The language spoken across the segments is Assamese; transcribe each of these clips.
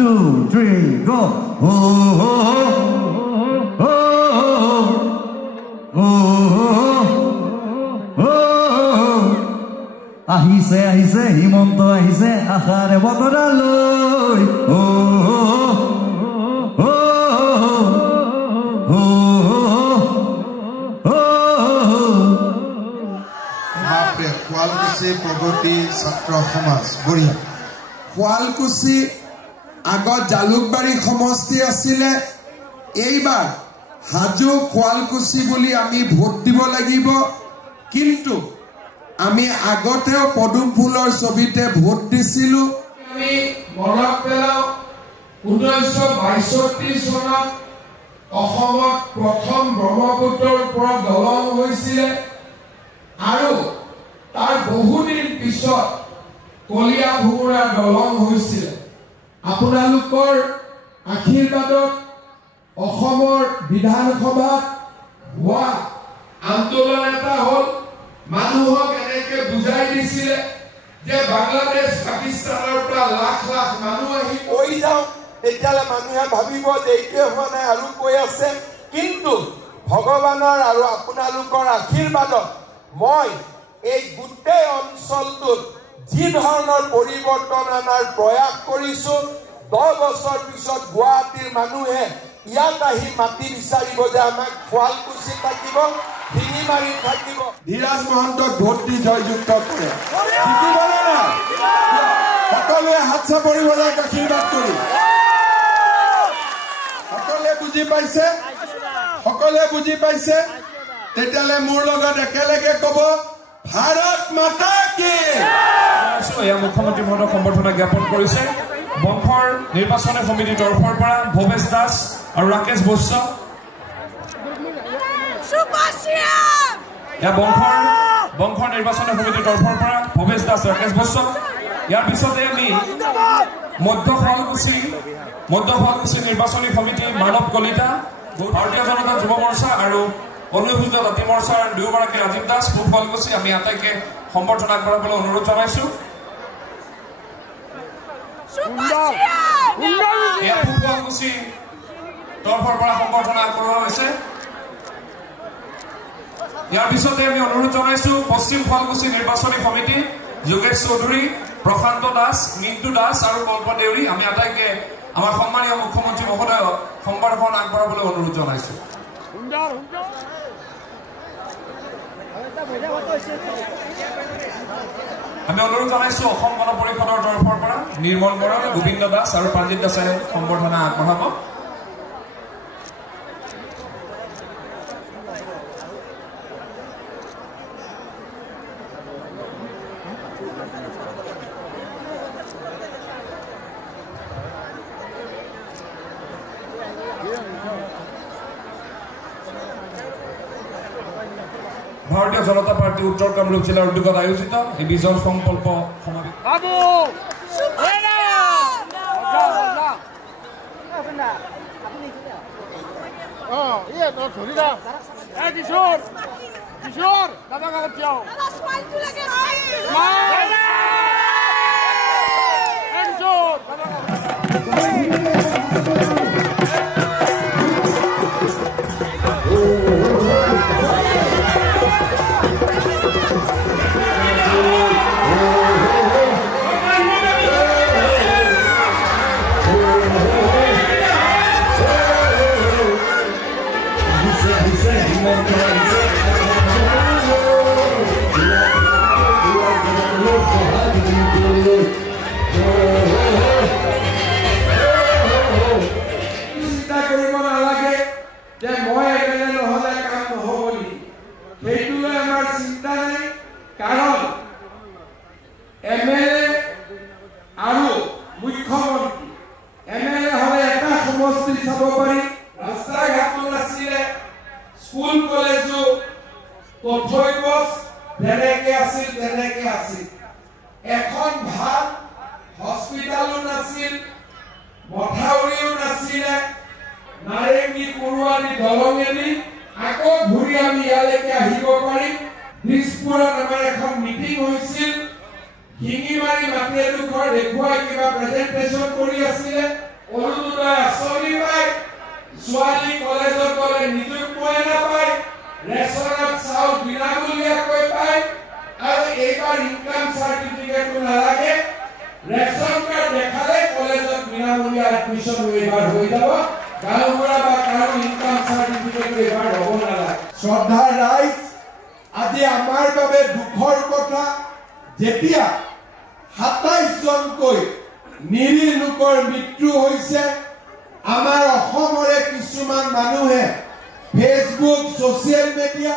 2, 3, go. আহিছে হিমন্ত আহিছে আশাৰে বতৰালৈ শুৱালকুছি প্ৰগতি ছাত্ৰ সমাজ বঢ়িয়া শুৱালকুছি আগত জালুকবাৰী সমষ্টি আছিলে এইবাৰ হাজো শুৱালকুছি বুলি আমি ভোট দিব লাগিব কিন্তু আমি আগতেও পদুম ফুলৰ ছবিতে ভোট দিছিলো আমি মনত পেলাও 1962 চনত অসমত প্ৰথম ব্ৰহ্মপুত্ৰৰ ওপৰত দলং হৈছিল আৰু তাৰ বহুদিন পিছত কলিয়া ভুমুৰা দলং হৈছিল আপোনালোকৰ আশীৰ্বাদত অসমৰ বিধানসভাত হোৱা আন্দোলন এটা হ'ল মানুহক এনেকে বুজাই দিছিলে যে বাংলাদেশ পাকিস্তানৰ পৰা লাখ লাখ মানুহ আহি কৈ যাও তেতিয়ালে মানুহে ভাবিব যে এইটোৱে হোৱা নাই আৰু কৈ আছে কিন্তু ভগৱানৰ আৰু আপোনালোকৰ আশীৰ্বাদত মই এই গোটেই অঞ্চলটোত যি ধৰণৰ পৰিৱৰ্তন আনাৰ প্ৰয়াস কৰিছো 10 বছৰ পিছত গুৱাহাটীৰ মানুহে ইয়াত আহি মাটি বিচাৰিব যে আমাক শুৱালকুছি থাকিব ডিঙিমাৰি থাকিব ধীৰাজ মহন্তক ভোট দি জয়যুক্ত কৰে জিকিবনে না সকলোৱে হাত চাপৰি বজাই আশীৰ্বাদ কৰি সকলোৱে বুজি পাইছে তেতিয়ালে মোৰ লগত একেলগে ক'ব ভাৰত মাতা কি এয়া মুখ্যমন্ত্ৰী মহোদয় সম্বৰ্ধনা জ্ঞাপন কৰিছে বংশৰ নিৰ্বাচনী সমিতিৰ তৰফৰ পৰা ভৱেশ দাস আৰু ৰাকেশ বৈশ্য এয়া বংশৰ নিৰ্বাচনী সমিতিৰ তৰফৰ পৰা ভৱেশ দাস ৰাকেশ বৈশ্য ইয়াৰ পিছতে আমি মধ্য শুৱালকুছি নিৰ্বাচনী সমিতি মানৱ কলিতা ভাৰতীয় জনতা যুৱ মৰ্চা আৰু অনুসূচিত জাতি মৰ্চাৰ দুয়োগৰাকী ৰাজীৱ দাস পূব শুৱালকুছি আমি আটাইকে সম্বৰ্ধনা আগবঢ়াবলৈ অনুৰোধ জনাইছো এয়া পূব শুৱালকুছি তৰফৰ পৰা সম্বৰ্ধনা আগবঢ়োৱা হৈছে ইয়াৰ পিছতে আমি অনুৰোধ জনাইছো পশ্চিম শুৱালকুছি নিৰ্বাচনী সমিতি যোগেশ চৌধুৰী প্ৰশান্ত দাস মিণ্টু দাস আৰু কল্প দেউৰী আমি আটাইকে আমাৰ সন্মানীয় মুখ্যমন্ত্ৰী মহোদয়ক সম্বৰ্ধনা আগবঢ়াবলৈ অনুৰোধ জনাইছো আমি অনুৰোধ জনাইছো অসম গণ পৰিষদৰ তৰফৰ পৰা নিৰ্মল বৰা গোবিন্দ দাস আৰু প্ৰাঞ্জিত দাসে সম্বৰ্ধনা আগবঢ়াব ভাৰতীয় জনতা পাৰ্টি উত্তৰ কামৰূপ জিলাৰ উদ্যোগত আয়োজিত এই বিজয় সংকল্প সমাৱেশ এখন ভাল হস্পিটালো নাছিল মথাউৰিও নাছিলে নাৰেঙ্গী পৰুৱাৰী দলঙেদি আকৌ ঘূৰি আমি ইয়ালৈকে আহিব পাৰিম দিছপুৰত আমাৰ এখন মিটিং হৈছিল শিঙিমাৰী মাটি এডোখৰ দেখুৱাই কিবা প্ৰেজেন্টেশ্যন কৰি আছিলে অৰুণোদয় আঁচনি পায় ছোৱালী কলেজত গ'লে নিযুক্তি নাপায় ৰেচনত চাউল বিনামূলীয়াকৈ পায় আৰু এইবাৰ ইনকাম চাৰ্টিফিকেটটো নালাগে ৰেচন কাৰ্ড দেখালে কলেজত বিনামূলীয়া এডমিশ্যন এইবাৰ হৈ যাব গাঁওবুঢ়া বা কাৰো ইনকাম চাৰ্টিফিকেট এইবাৰ হ'ব নালাগে শ্ৰদ্ধাৰ ৰাইজ আজি আমাৰ বাবে দুখৰ কথা যেতিয়া 27 জনকৈ নিৰীহ লোকৰ মৃত্যু হৈছে আমাৰ অসমৰে কিছুমান মানুহে ফেচবুক ছ'চিয়েল মিডিয়া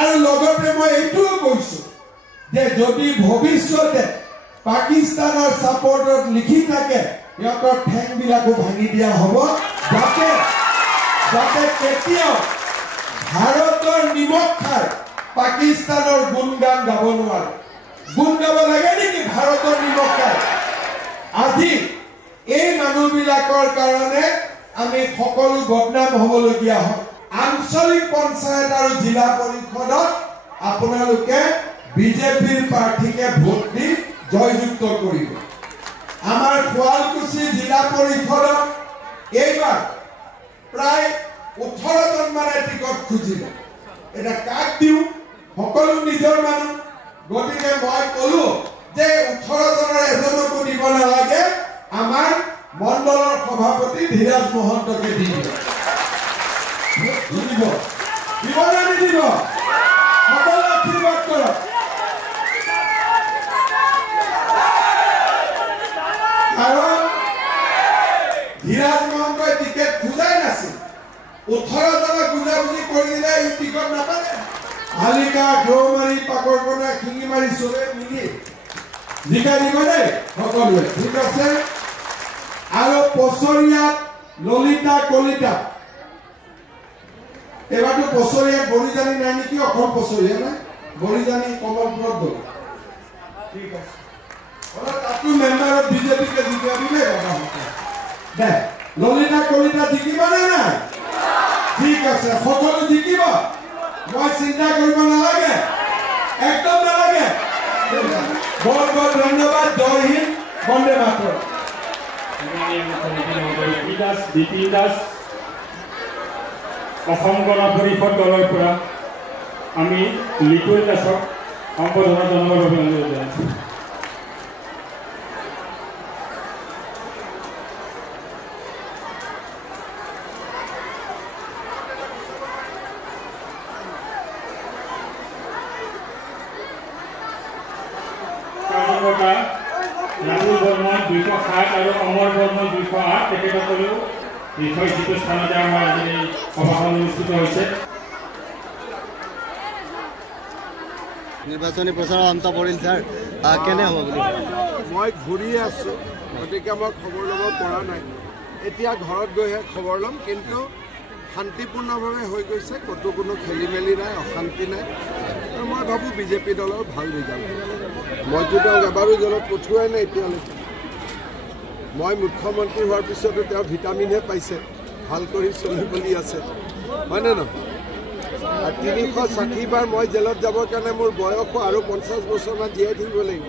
আৰু লগতে মই এইটোও কৈছোঁ যে যদি ভৱিষ্যতে পাকিস্তানৰ ছাপৰ্টত লিখি থাকে সিহঁতৰ ঠেংবিলাকো ভাঙি দিয়া হ'ব যাতে কেতিয়াও ভাৰতৰ নিমখ খাই পাকিস্তানৰ গুণগান গাব নোৱাৰে গুণ গাব লাগে নেকি ভাৰতৰ নিমখ খাই আজি এই মানুহবিলাকৰ কাৰণে আমি সকলো বদনাম হ'বলগীয়া হয় আঞ্চলিক পঞ্চায়ত আৰু জিলা পৰিষদত আপোনালোকে বিজেপিৰ প্ৰাৰ্থীকে ভোট দি জয়যুক্ত কৰিব আমাৰ শুৱালকুছি জিলা পৰিষদত এইবাৰ প্ৰায় 18 জন মানে টিকট খুজিব এটা কাক দিওঁ সকলো নিজৰ মানুহ গতিকে মই ক'লো যে 18 জনৰ এজনকো দিব নালাগে আমাৰ মণ্ডলৰ সভাপতি ধীৰাজ মহন্তকে দিব দিব না নিদিব সকলো আশীৰ্বাদ কৰক কাৰণ ধীৰাজ মহন্তই টিকেট খোজাই নাছিল 18 জনক বুজাবুজি কৰি দিলে এই টিকট নাপালে হালিকা গৌমাৰী পাকৰকণা শিঙিমাৰী চবে মিলি জিকাই দিব দেই সকলোৱে ঠিক আছে আৰু পছৰীয়াত ললিতা কলিতা এবাৰটো পছৰীয়াত বৰিজানী নাই নেকি অসম পছৰীয়া নাই বৰিজানী কমলপুৰত গ'ল ঠিক আছে তাতো মেম্বাৰত বিজেপিকে জিকাই দিলে দে ললিতা কলিতা জিকিব নে নাই ঠিক আছে সকলো জিকিব মই চিন্তা কৰিব নালাগে একদম নালাগে বহুত বহুত ধন্যবাদ জয় হিন্দ বন্দে মাতৰম বিপিন দাস অসম গণ পৰিষদ দলৰ পৰা আমি লিটুল দাসক সম্বৰ্ধনা জনাবৰ বাবে অনুৰোধ জনাইছোঁ ৰাহুল বৰ্মা 207 আৰু অমৰ বৰ্মা 208 তেখেতসকলেও বিষয় যিটো স্থানতে আমাৰ আজি সভাখন অনুষ্ঠিত হৈছে নিৰ্বাচনী প্ৰচাৰৰ অন্ত পৰিল ছাৰ কেনে হ'ব বুলি মই ঘূৰি আছোঁ গতিকে মই খবৰ ল'ব পৰা নাই এতিয়া ঘৰত গৈহে খবৰ ল'ম কিন্তু শান্তিপূৰ্ণভাৱে হৈ গৈছে ক'তো কোনো খেলি মেলি নাই অশান্তি নাই আৰু মই ভাবোঁ বিজেপি দলৰ ভাল ৰিজাল্ট মইতো তেওঁক এবাৰো জেলত পঠুৱাই নাই এতিয়ালৈকে মই মুখ্যমন্ত্ৰী হোৱাৰ পিছতো তেওঁ ভিটামিনহে পাইছে ভাল কৰি চলিবলৈ আছে হয়নে নহয় আৰু 360 বাৰ মই জেলত যাবৰ কাৰণে মোৰ বয়সো আৰু 50 বছৰমান জীয়াই থাকিব লাগিব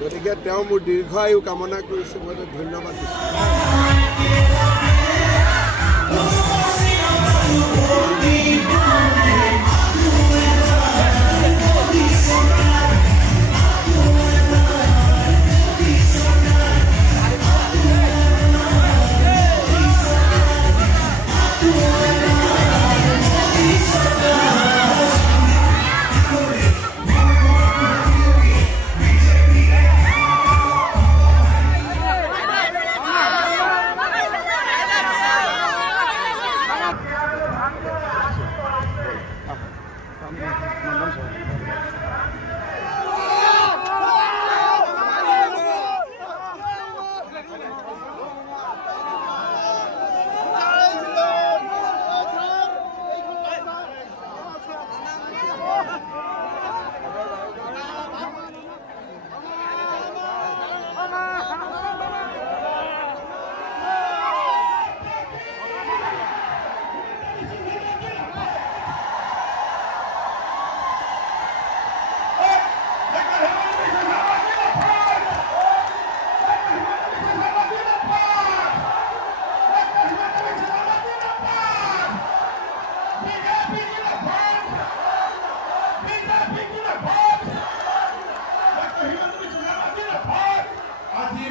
গতিকে তেওঁ মোৰ দীৰ্ঘ আয়ু কামনা কৰিছে মই ধন্যবাদ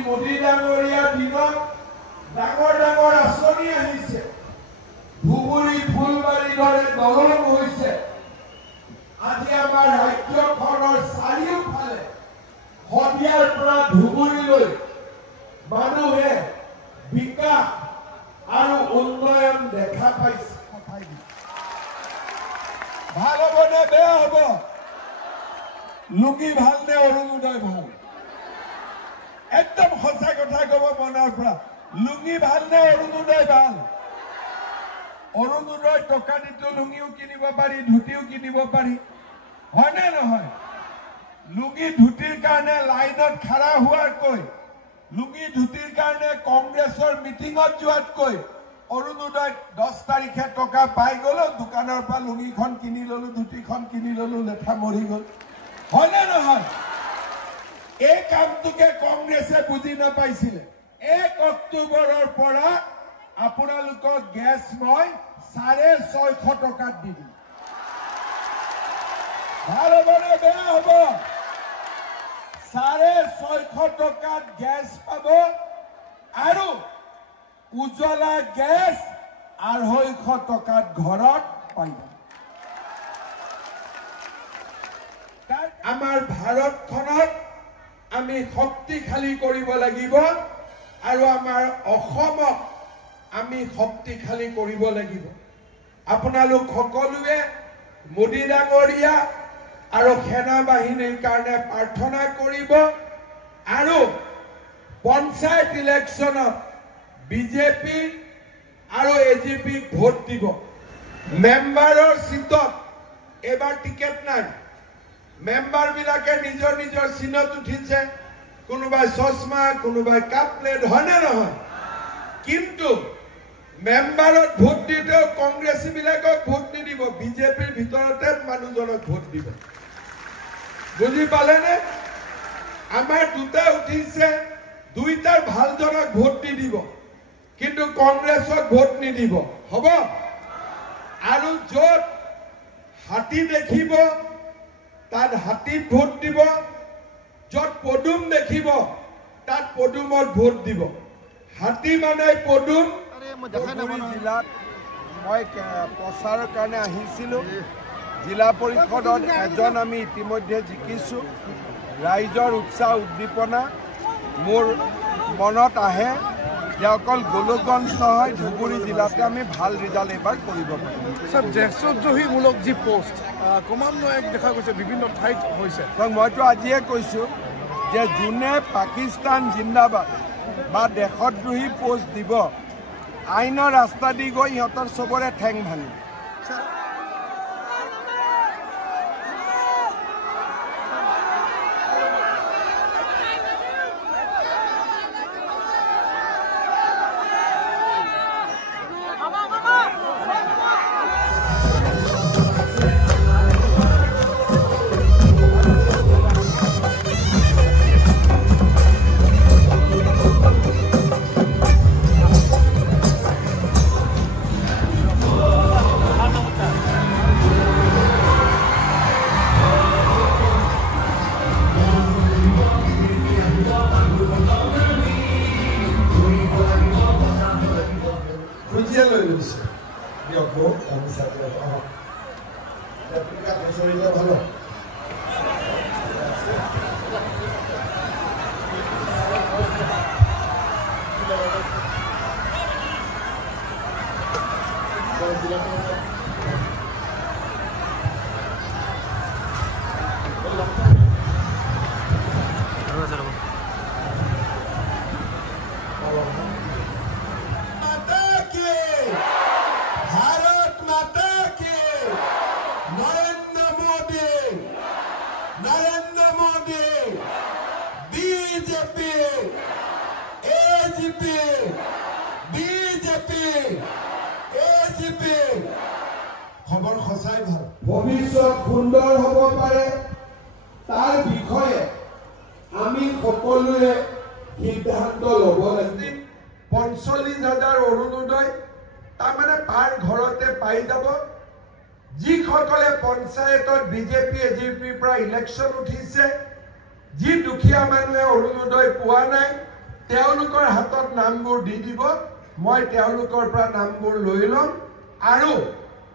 মোদী ডাঙৰীয়াৰ দিনত ডাঙৰ ডাঙৰ আঁচনি আহিছে ধুবুৰী ফুলবাৰীৰ দৰে দলং হৈছে আজি আমাৰ ৰাজ্যখনৰ চাৰিওফালে শদিয়াৰ পৰা ধুবুৰীলৈ মানুহে বিকাশ আৰু উন্নয়ন দেখা পাইছে ভাল হ'ব নে বেয়া হ'ব লুঙি ভাল নে অৰুণোদয় ভাল একদম সঁচা কথা ক'ব মনৰ পৰা লুঙি ভাল নে অৰুণোদয় ভাল অৰুণোদয় টকা দিটো লুঙিও কিনিব পাৰি ধুতিও কিনিব পাৰি হয়নে নহয় লুঙি ধুতিৰ কাৰণে লাইনত খাৰা হোৱাতকৈ লুঙি ধুতিৰ কাৰণে কংগ্ৰেছৰ মিটিঙত যোৱাতকৈ অৰুণোদয় 10 তাৰিখে টকা পাই গ'লো দোকানৰ পৰা লুঙিখন কিনি ল'লো ধুতিখন কিনি ল'লো লেঠা মৰি গ'ল হয়নে নহয় এই কামটোকে কংগ্ৰেছে বুজি নাপাইছিলে 1 অক্টোবৰৰ পৰা আপোনালোকক গেছ মই 650 টকাত দি দিম ভাল হ'ব নে বেয়া হ'ব 650 টকাত গেছ পাব আৰু উজ্জ্বলা গেছ 250 টকাত ঘৰত পাব আমাৰ ভাৰতখনত আমি শক্তিশালী কৰিব লাগিব আৰু আমাৰ অসমক আমি শক্তিশালী কৰিব লাগিব আপোনালোক সকলোৱে মোদী ডাঙৰীয়া আৰু সেনা বাহিনীৰ কাৰণে প্ৰাৰ্থনা কৰিব আৰু পঞ্চায়ত ইলেকশ্যনত বিজেপি আৰু এজিপি ভোট দিব মেম্বাৰৰ সিটত এবাৰ টিকেট নাই মেম্বাৰ বিলাকে নিজৰ নিজৰ চিনত উঠিছে কোনোবাই চশমা কোনোবাই কাপ প্লেট হয়নে নহয় কিন্তু মেম্বাৰত ভোট দিতেও কংগ্ৰেছী বিলাকক ভোট নিদিব বিজেপিৰ ভিতৰতে মানুহজনক ভোট দিব বুজি পালেনে আমাৰ দুটা উঠিছে দুইটাৰ ভালজনক ভোট নিদিব কিন্তু কংগ্ৰেছক ভোট নিদিব হ'ব আৰু য'ত হাতী দেখিব তাত হাতীত ভোট দিব য'ত পদুম দেখিব তাত পদুমত ভোট দিব হাতী মানে পদুম জিলাত মই প্ৰচাৰৰ কাৰণে আহিছিলোঁ জিলা পৰিষদত এজন আমি ইতিমধ্যে জিকিছোঁ ৰাইজৰ উৎসাহ উদ্দীপনা মোৰ মনত আহে যে অকল গোলকগঞ্জ নহয় ধুবুৰী জিলাতে আমি ভাল ৰিজাল্ট এবাৰ কৰিব পাৰিম স্যাৰ দেশদ্ৰোহীমূলক যি পোষ্ট ক্ৰমান্বয়ে দেখা গৈছে বিভিন্ন ঠাইত হৈছে মইতো আজিয়ে কৈছোঁ যে যোনে পাকিস্তান জিন্দাবাদ বা দেশদ্ৰোহী পোষ্ট দিব আইনৰ ৰাস্তা দি গৈ সিহঁতৰ চবৰে ঠেং ভাঙি ভালো খবৰ খসাই ভাল ভৱিষ্যত সুন্দৰ হ'ব পাৰে তাৰ বিষয়ে আমি সকলোৱে সিদ্ধান্ত ল'ব লাগিব ৪৫,০০০ অৰুণোদয় তাৰমানে পাৰ ঘৰতে পাই যাব যিসকলে পঞ্চায়তত বিজেপি এজিপিৰ পৰা ইলেকশ্যন উঠিছে যি দুখীয়া মানুহে অৰুণোদয় পোৱা নাই তেওঁলোকৰ হাতত নামবোৰ দি দিব মই তেওঁলোকৰ পৰা নামবোৰ লৈ ল'ম আৰু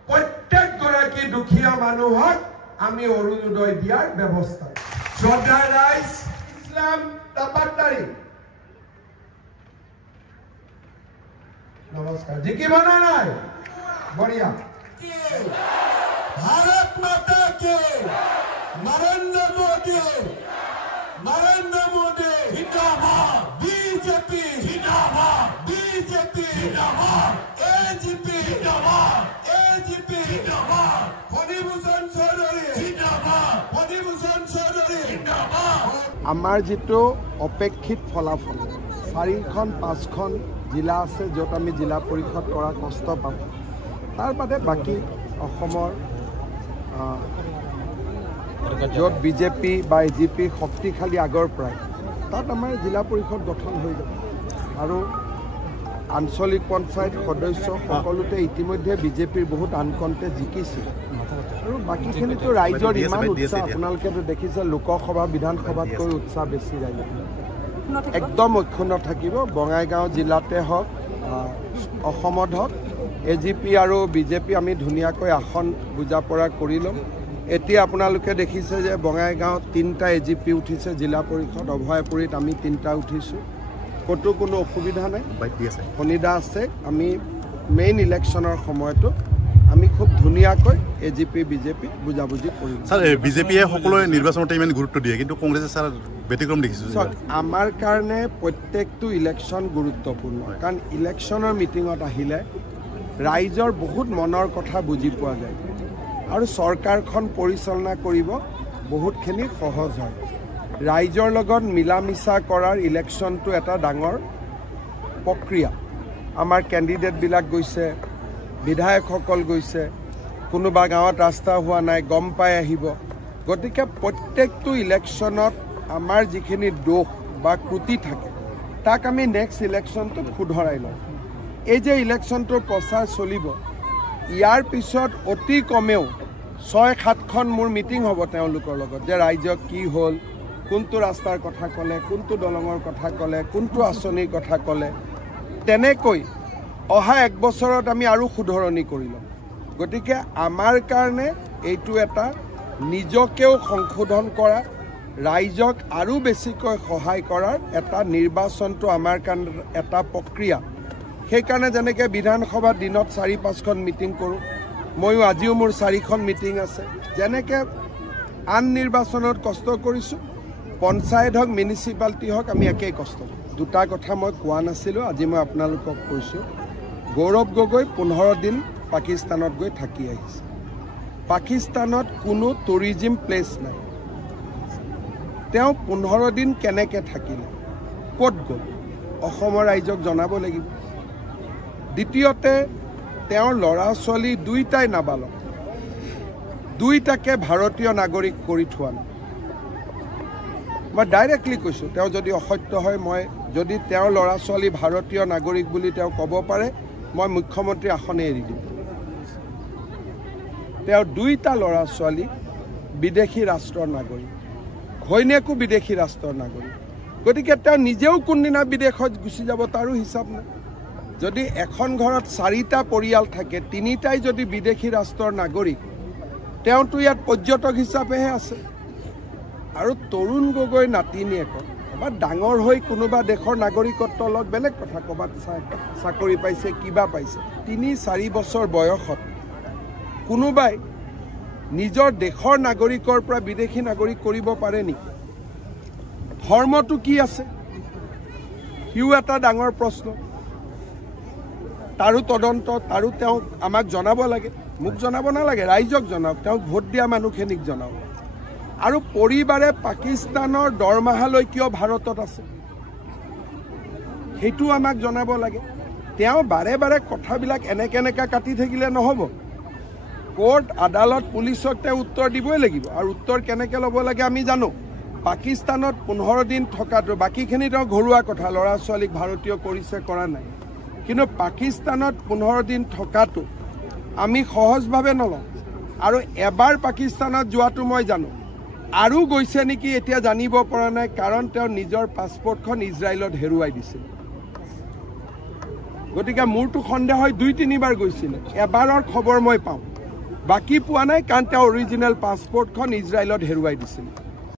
প্ৰত্যেকগৰাকী দুখীয়া মানুহক আমি অৰুণোদয় দিয়াৰ ব্যৱস্থা শ্ৰদ্ধা ৰাইজ ইছলাম তাপাত্তাৰী নমস্কাৰ জিকিব না নাই বঢ়িয়া ভাৰত মাতা কে নৰেন্দ্ৰ মোদী জিন্দাবাদ বিজেপি জিন্দাবাদ বিজেপি জিন্দাবাদ এজিপি জিন্দাবাদ এজিপি জিন্দাবাদ ফণীভূষণ চৌধুৰী জিন্দাবাদ ফণীভূষণ চৌধুৰী জিন্দাবাদ আমাৰ যেটো অপেক্ষিত ফলাফল 4খন 5খন জিলা আছে য'ত আমি জিলা পৰিষদ কৰা কষ্ট পাম তাৰ বাদে বাকি অসমৰ য'ত বিজেপি বা এজিপি শক্তিশালী আগৰ পৰাই তাত আমাৰ জিলা পৰিষদ গঠন হৈ যাব আৰু আঞ্চলিক পঞ্চায়ত সদস্য সকলোতে ইতিমধ্যে বিজেপিৰ বহুত আনকণ্টে জিকিছে আৰু বাকীখিনিতো ৰাইজৰ ইমান উৎসাহ আপোনালোকেতো দেখিছে লোকসভা বিধানসভাতকৈ উৎসাহ বেছি ৰাইজৰ একদম অক্ষুণ্ণ থাকিব বঙাইগাঁও জিলাতে হওক অসমত হওক এজিপি আৰু বিজেপি আমি ধুনীয়াকৈ আসন বুজা পৰা কৰি ল'ম এতিয়া আপোনালোকে দেখিছে যে বঙাইগাঁৱত 3টা এজিপি উঠিছে জিলা পৰিষদ অভয়পুৰীত আমি 3টা উঠিছোঁ ক'তো কোনো অসুবিধা নাই শনিদা আছে আমি মেইন ইলেকশ্যনৰ সময়তো আমি খুব ধুনীয়াকৈ এজিপি বিজেপি বুজাবুজি কৰিম স্যাৰ বিজেপিয়ে সকলোৱে নিৰ্বাচনতে ইমান গুৰুত্ব দিয়ে কিন্তু কংগ্ৰেছে স্যাৰ ব্যতিক্ৰম দেখিছোঁ আমাৰ কাৰণে প্ৰত্যেকটো ইলেকশ্যন গুৰুত্বপূৰ্ণ কাৰণ ইলেকশ্যনৰ মিটিঙত আহিলে ৰাইজৰ বহুত মনৰ কথা বুজি পোৱা যায় আৰু চৰকাৰখন পৰিচালনা কৰিব বহুতখিনি সহজ হয় ৰাইজৰ লগত মিলা মিছা কৰাৰ ইলেকশ্যনটো এটা ডাঙৰ প্ৰক্ৰিয়া আমাৰ কেণ্ডিডেটবিলাক গৈছে বিধায়কসকল গৈছে কোনোবা গাঁৱত ৰাস্তা হোৱা নাই গম পাই আহিব গতিকে প্ৰত্যেকটো ইলেকশ্যনত আমাৰ যিখিনি দোষ বা ত্ৰুটি থাকে তাক আমি নেক্সট ইলেকশ্যনটোত শুধৰাই লওঁ এই যে ইলেকশ্যনটোৰ প্ৰচাৰ চলিব ইয়াৰ পিছত অতি কমেও 6-7খন মোৰ মিটিং হ'ব তেওঁলোকৰ লগত যে ৰাইজক কি হ'ল কোনটো ৰাস্তাৰ কথা ক'লে কোনটো দলঙৰ কথা ক'লে কোনটো আঁচনিৰ কথা ক'লে তেনেকৈ অহা 1 বছৰত আমি আৰু শুধৰণি কৰি ল'ম গতিকে আমাৰ কাৰণে এইটো এটা নিজকেও সংশোধন কৰা ৰাইজক আৰু বেছিকৈ সহায় কৰাৰ এটা নিৰ্বাচনটো আমাৰ কাৰণে এটা প্ৰক্ৰিয়া সেইকাৰণে যেনেকৈ বিধানসভা দিনত 4-5খন মিটিং কৰোঁ ময়ো আজিও মোৰ 4খন মিটিং আছে যেনেকৈ আন নিৰ্বাচনত কষ্ট কৰিছোঁ পঞ্চায়ত হওক মিউনিচিপালিটি হওক আমি একেই কষ্ট দুটা কথা মই কোৱা নাছিলোঁ আজি মই আপোনালোকক কৈছোঁ গৌৰৱ গগৈ 15 দিন পাকিস্তানত গৈ থাকি আহিছে পাকিস্তানত কোনো টুৰিজিম প্লেচ নাই তেওঁ 15 দিন কেনেকৈ থাকিলে ক'ত গ'ল অসমৰ ৰাইজক জনাব লাগিব দ্বিতীয়তে তেওঁৰ ল'ৰা ছোৱালী দুইটাই নাবালক দুইটাকে ভাৰতীয় নাগৰিক কৰি থোৱা নাই মই ডাইৰেক্টলি কৈছোঁ তেওঁ যদি অসত্য হয় মই যদি তেওঁৰ ল'ৰা ছোৱালী ভাৰতীয় নাগৰিক বুলি তেওঁ ক'ব পাৰে মই মুখ্যমন্ত্ৰী আসনে এৰি দিম তেওঁ দুইটা ল'ৰা ছোৱালী বিদেশী ৰাষ্ট্ৰৰ নাগৰিক ঘৈণীয়েকো বিদেশী ৰাষ্ট্ৰৰ নাগৰিক গতিকে তেওঁ নিজেও কোনদিনা বিদেশত গুচি যাব তাৰো হিচাপ নাই যদি এখন ঘৰত 4টা পৰিয়াল থাকে 3টাই যদি বিদেশী ৰাষ্ট্ৰৰ নাগৰিক তেওঁতো ইয়াত পৰ্যটক হিচাপেহে আছে আৰু তৰুণ গগৈ নাতিনীয়েকক ক'ৰবাত ডাঙৰ হৈ কোনোবা দেশৰ নাগৰিকত্ব লগ বেলেগ কথা ক'ৰবাত চাকৰি পাইছে কিবা পাইছে 3-4 বছৰ বয়সত কোনোবাই নিজৰ দেশৰ নাগৰিকৰ পৰা বিদেশী নাগৰিক কৰিব পাৰে নেকি ধৰ্মটো কি আছে সিও এটা ডাঙৰ প্ৰশ্ন তাৰো তদন্ত তাৰো তেওঁ আমাক জনাব লাগে মোক জনাব নালাগে ৰাইজক জনাওক তেওঁক ভোট দিয়া মানুহখিনিক জনাওক আৰু পৰিবাৰে পাকিস্তানৰ দৰমহালৈ কিয় ভাৰতত আছে সেইটো আমাক জনাব লাগে তেওঁ বাৰে বাৰে কথাবিলাক এনেকৈ কাটি থাকিলে নহ'ব কোৰ্ট আদালত পুলিচক তেওঁ উত্তৰ দিবই লাগিব আৰু উত্তৰ কেনেকৈ ল'ব লাগে আমি জানো পাকিস্তানত 15 দিন থকাটো বাকীখিনি তেওঁ ঘৰুৱা কথা ল'ৰা ছোৱালীক ভাৰতীয় কৰিছে কৰা নাই কিন্তু পাকিস্তানত 15 দিন থকাটো আমি সহজভাৱে নলওঁ আৰু এবাৰ পাকিস্তানত যোৱাটো মই জানো আৰু গৈছে নেকি এতিয়া জানিব পৰা নাই কাৰণ তেওঁ নিজৰ পাছপৰ্টখন ইজৰাইলত হেৰুৱাই দিছিল গতিকে মোৰটো সন্দেহ হয় 2-3বাৰ গৈছিল এবাৰৰ খবৰ মই পাওঁ বাকি পোৱা নাই কাৰণ তেওঁ অৰিজিনেল পাছপৰ্টখন ইজৰাইলত হেৰুৱাই দিছিল